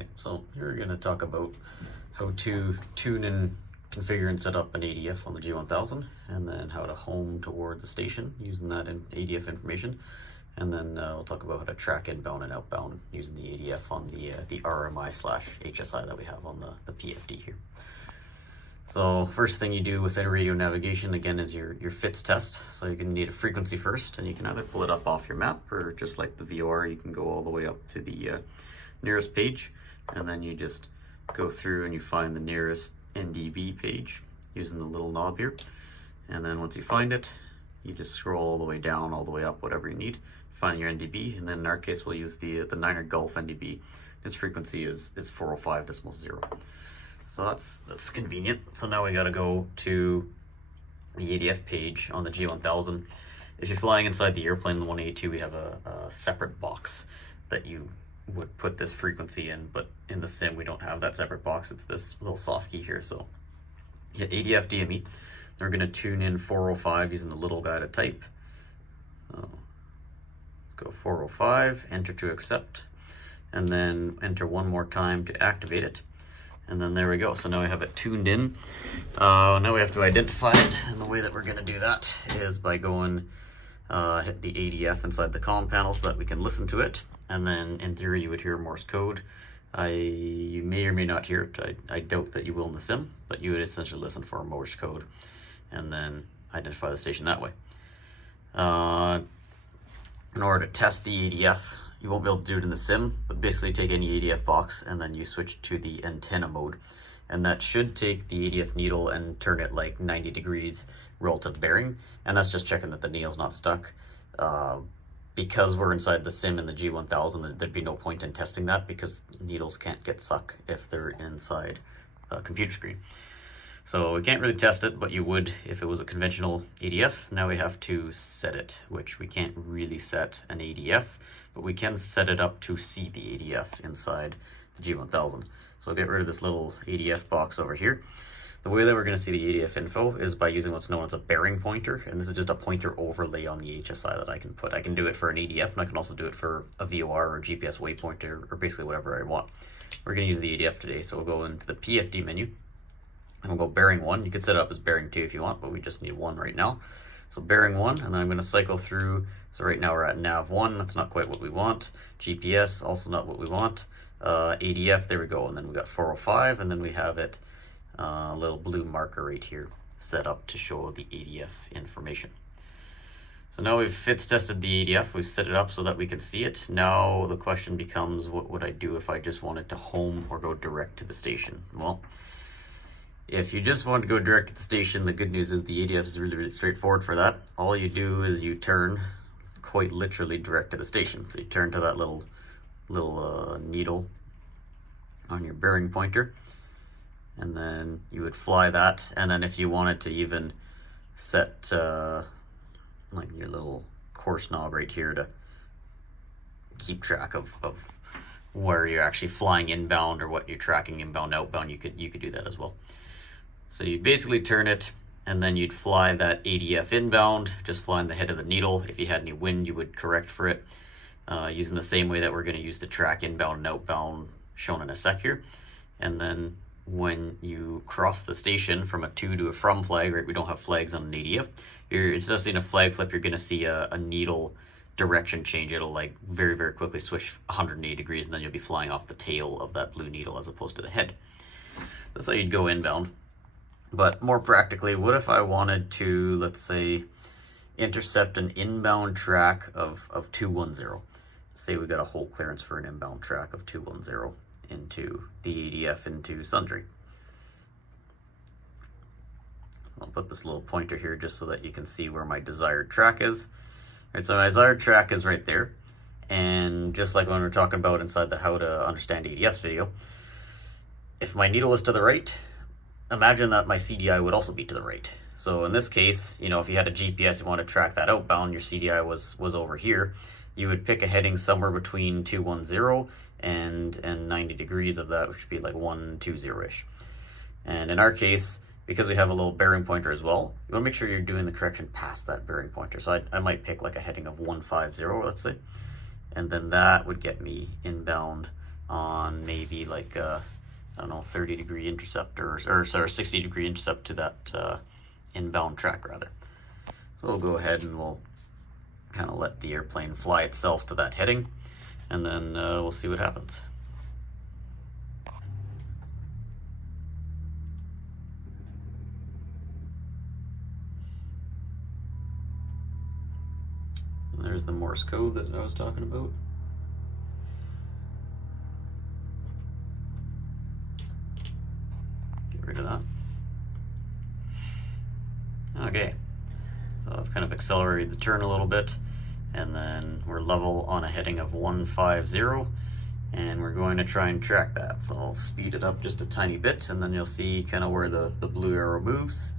Alright, so here we're going to talk about how to tune and configure and set up an ADF on the G1000, and then how to home toward the station using that ADF information, and then we'll talk about how to track inbound and outbound using the ADF on the RMI/HSI that we have on the PFD here. So first thing you do with any radio navigation, again, is your FITS test. So you're going to need a frequency first, and you can either pull it up off your map, or just like the VOR, you can go all the way up to the nearest page, and then you just go through and you find the nearest NDB page using the little knob here. And then once you find it, you just scroll all the way down, all the way up, whatever you need, find your NDB, and then in our case we'll use the Niner Gulf NDB. Its frequency is 405.0. So that's convenient. So now we got to go to the ADF page on the G1000. If you're flying inside the airplane in the 182, we have a separate box that you would put this frequency in, but in the sim we don't have that separate box. It's this little soft key here. So you hit ADF DME. Then we're going to tune in 405 using the little guy to type. Let's go 405, enter to accept, and then enter one more time to activate it. And then there we go. So now we have it tuned in. Now we have to identify it, and the way that we're going to do that is by going hit the ADF inside the comm panel so that we can listen to it. And then in theory you would hear Morse code. You may or may not hear it. I doubt that you will in the sim, but you would essentially listen for Morse code and then identify the station that way. In order to test the ADF, you won't be able to do it in the sim, but basically take any ADF box and then you switch to the antenna mode. And that should take the ADF needle and turn it like 90 degrees relative bearing. And that's just checking that the needle's not stuck. Because we're inside the sim in the G1000, there'd be no point in testing that because needles can't get stuck if they're inside a computer screen. So we can't really test it, but you would if it was a conventional ADF. Now we have to set it, which we can't really set an ADF, but we can set it up to see the ADF inside the G1000. So I'll get rid of this little ADF box over here. The way that we're going to see the ADF info is by using what's known as a bearing pointer, and this is just a pointer overlay on the HSI that I can put. I can do it for an ADF, and I can also do it for a VOR or a GPS waypointer, or basically whatever I want. We're going to use the ADF today, so we'll go into the PFD menu, and we'll go bearing 1. You could set it up as bearing 2 if you want, but we just need 1 right now. So bearing 1, and then I'm going to cycle through. So right now we're at nav 1, that's not quite what we want. GPS, also not what we want. ADF, there we go, and then we got 405, and then we have it a little blue marker right here set up to show the ADF information. So now we've FITS tested the ADF, we've set it up so that we can see it. Now the question becomes, what would I do if I just wanted to home or go direct to the station? Well, if you just want to go direct to the station, the good news is the ADF is really straightforward for that. All you do is you turn quite literally direct to the station. So you turn to that little needle on your bearing pointer, and then you would fly that. And then if you wanted to even set like your little course knob right here to keep track of where you're actually flying inbound or what you're tracking inbound, outbound, you could do that as well. So you basically turn it, and then you'd fly that ADF inbound, just flying the head of the needle. If you had any wind, you would correct for it, using the same way that we're going to use to track inbound and outbound, shown in a sec here. And then when you cross the station from a to to a from flag, right, we don't have flags on an ADF, instead of seeing a flag flip, you're going to see a needle direction change. It'll like very, very quickly switch 180 degrees, and then you'll be flying off the tail of that blue needle as opposed to the head. That's how you'd go inbound. But more practically, what if I wanted to, let's say, intercept an inbound track of 210? Say we got a whole clearance for an inbound track of 210 into the ADF into Sundry. So I'll put this little pointer here just so that you can see where my desired track is. All right, so my desired track is right there. And just like when we were talking about inside the How to Understand ADS video, if my needle is to the right, imagine that my CDI would also be to the right. So in this case, you know, if you had a GPS, you want to track that outbound, your CDI was over here, you would pick a heading somewhere between 210 and 90 degrees of that, which would be like 120-ish. And in our case, because we have a little bearing pointer as well, you want to make sure you're doing the correction past that bearing pointer. So I might pick like a heading of 150, let's say, and then that would get me inbound on maybe like I don't know, 30-degree intercept or sorry, 60-degree intercept to that inbound track rather. So we'll go ahead and we'll kind of let the airplane fly itself to that heading, and then we'll see what happens. And there's the Morse code that I was talking about. Get rid of that. Okay, so I've kind of accelerated the turn a little bit, and then we're level on a heading of 150, and we're going to try and track that. So I'll speed it up just a tiny bit, and then you'll see kind of where the blue arrow moves.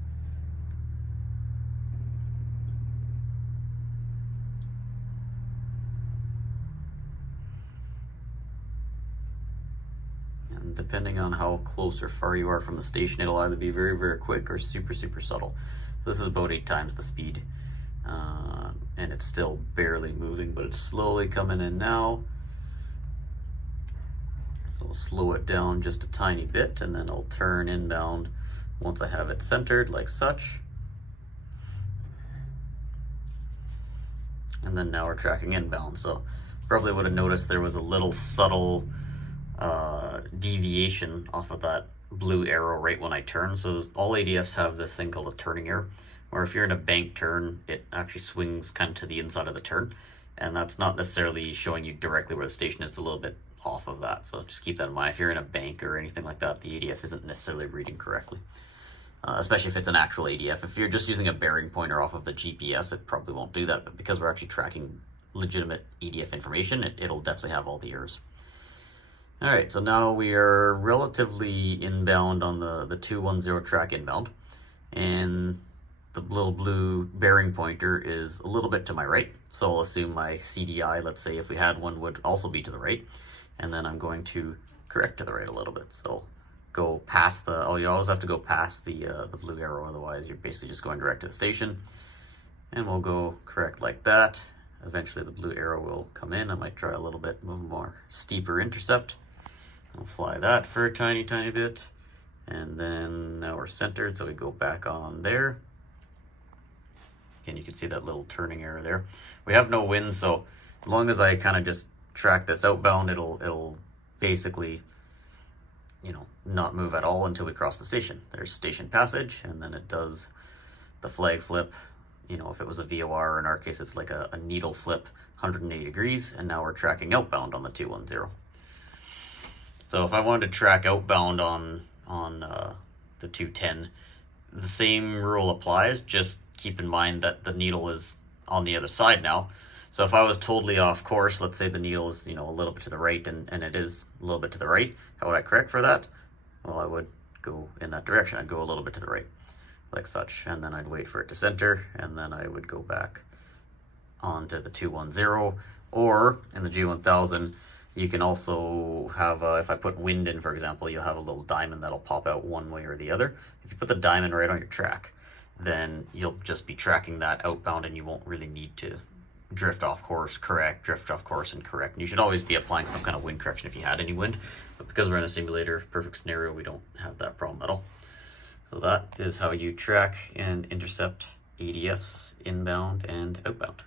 And depending on how close or far you are from the station, it'll either be very, very quick or super, super subtle. So this is about 8 times the speed, and it's still barely moving, but it's slowly coming in now. So we'll slow it down just a tiny bit, and then I'll turn inbound once I have it centered, like such. And then now we're tracking inbound. So probably would have noticed there was a little subtle deviation off of that blue arrow right when I turn. So all ADFs have this thing called a turning error, where if you're in a bank turn, it actually swings kind of to the inside of the turn, and that's not necessarily showing you directly where the station is. It's a little bit off of that, so just keep that in mind. If you're in a bank or anything like that, the ADF isn't necessarily reading correctly, especially if it's an actual ADF. If you're just using a bearing pointer off of the GPS, it probably won't do that, but because we're actually tracking legitimate ADF information, it'll definitely have all the errors. All right, so now we are relatively inbound on the 210 track inbound, and the little blue bearing pointer is a little bit to my right. So I'll assume my CDI, let's say if we had one, would also be to the right. And then I'm going to correct to the right a little bit. So go past the, you always have to go past the blue arrow, otherwise you're basically just going direct to the station. And we'll go correct like that. Eventually the blue arrow will come in. I might try a little bit more steeper intercept. I'll fly that for a tiny, tiny bit. And then now we're centered, so we go back on there. Again, you can see that little turning error there. We have no wind, so as long as I kind of just track this outbound, it'll basically, you know, not move at all until we cross the station. There's station passage, and then it does the flag flip. You know, if it was a VOR, in our case, it's like a needle flip, 180 degrees, and now we're tracking outbound on the 210. So if I wanted to track outbound on the 210, the same rule applies. Just keep in mind that the needle is on the other side now. So if I was totally off course, let's say the needle is, you know, a little bit to the right, and it is a little bit to the right, how would I correct for that? Well, I would go in that direction. I'd go a little bit to the right, like such, and then I'd wait for it to center, and then I would go back onto the 210, or in the G1000, you can also have, if I put wind in, for example, you'll have a little diamond that'll pop out one way or the other. If you put the diamond right on your track, then you'll just be tracking that outbound, and you won't really need to drift off course, correct, drift off course, and correct. And you should always be applying some kind of wind correction if you had any wind, but because we're in a simulator, perfect scenario, we don't have that problem at all. So that is how you track and intercept ADFs inbound and outbound.